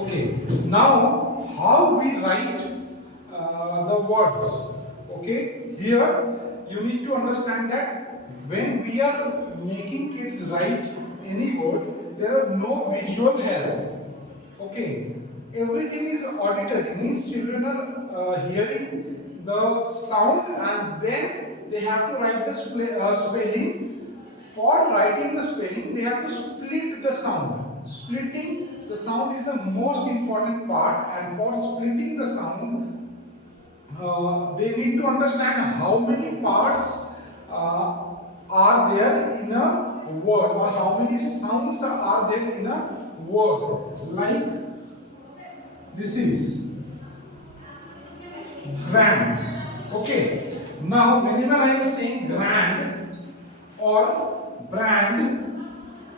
Okay, now how we write the words. Okay, here you need to understand that when we are making kids write any word, there are no visual help. Okay, everything is auditory, means children are hearing the sound and then they have to write the spelling. For writing the spelling, they have to split the sound. Splitting the sound is the most important part, and for splitting the sound, they need to understand how many parts are there in a word, or how many sounds are there in a word. Like this is grand. Okay. Now, whenever I am saying grand or brand,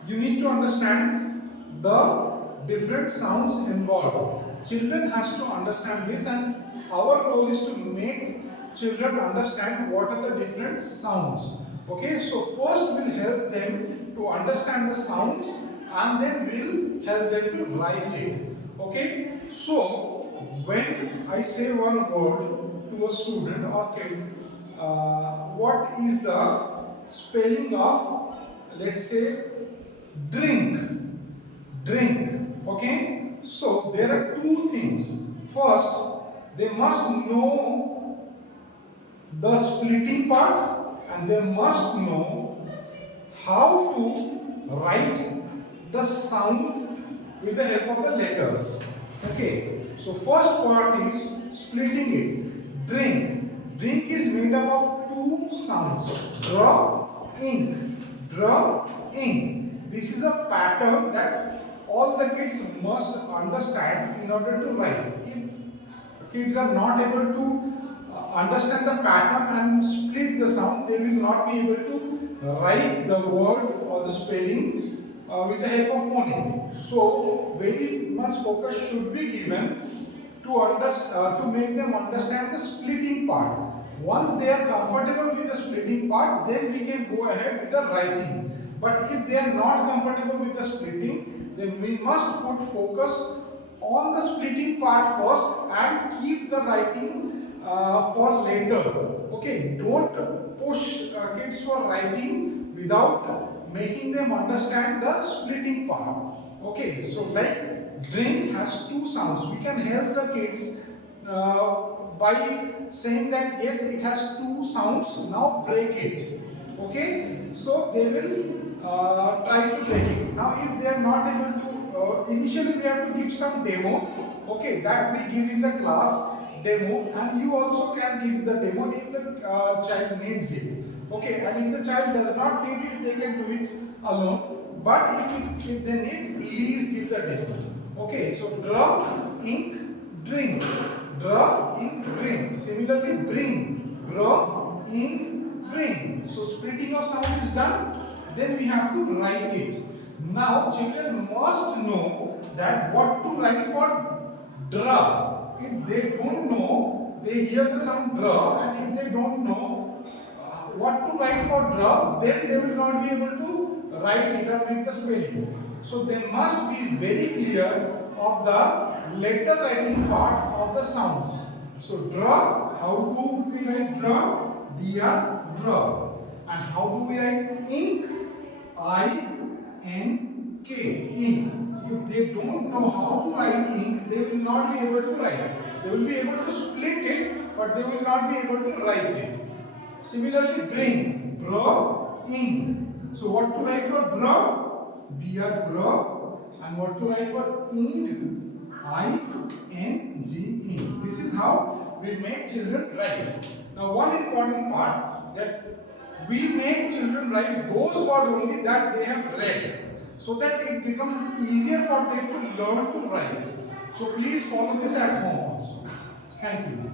you need to understand the different sounds involved. Children has to understand this, and our role is to make children understand what are the different sounds. Okay, so first we'll help them to understand the sounds and then we'll help them to write it. Okay, so when I say one word to a student or kid, what is the spelling of, let's say, drink? Drink. Okay, so there are two things. First, they must know the splitting part and they must know how to write the sound with the help of the letters. Okay, so first part is splitting it. Drink. Drink is made up of two sounds. Draw, ink. Draw, ink. This is a pattern that all the kids must understand in order to write. If kids are not able to understand the pattern and split the sound, they will not be able to write the word or the spelling with the help of phonics. So very much focus should be given to make them understand the splitting part. Once they are comfortable with the splitting part, then we can go ahead with the writing. But if they are not comfortable with the splitting, then we must put focus on the splitting part first and keep the writing for later. Okay, don't push kids for writing without making them understand the splitting part. Okay, so like drink has two sounds. We can help the kids by saying that yes, it has two sounds, now break it. Okay, so they will try to break it. Now if they are not able to, initially we have to give some demo. Okay, that we give in the class demo, and you also can give the demo if the child needs it. Okay, and if the child does not need it, they can do it alone. But if they need, please give the demo. Okay, so draw, ink, drink. Draw, ink, drink. Similarly, bring. Draw, ink, bring. So splitting of sound is done. Then we have to write it. Now children must know that what to write for draw. If they don't know, they hear the sound draw, and if they don't know what to write for draw, then they will not be able to write it or make the spelling. So they must be very clear of the letter writing part of the sounds. So draw, how do we write draw? DR, draw. And how do we write ink? I-N-K, ink. If they don't know how to write ink, they will not be able to write. They will be able to split it, but they will not be able to write it. Similarly, bring, draw, ink. So what to write for draw? BR, draw. And what to write for ink? I-N-G, ink. This is how we make children write. Now one important part, that we make children write those words only that they have read, so that it becomes easier for them to learn to write. So please follow this at home also. Thank you.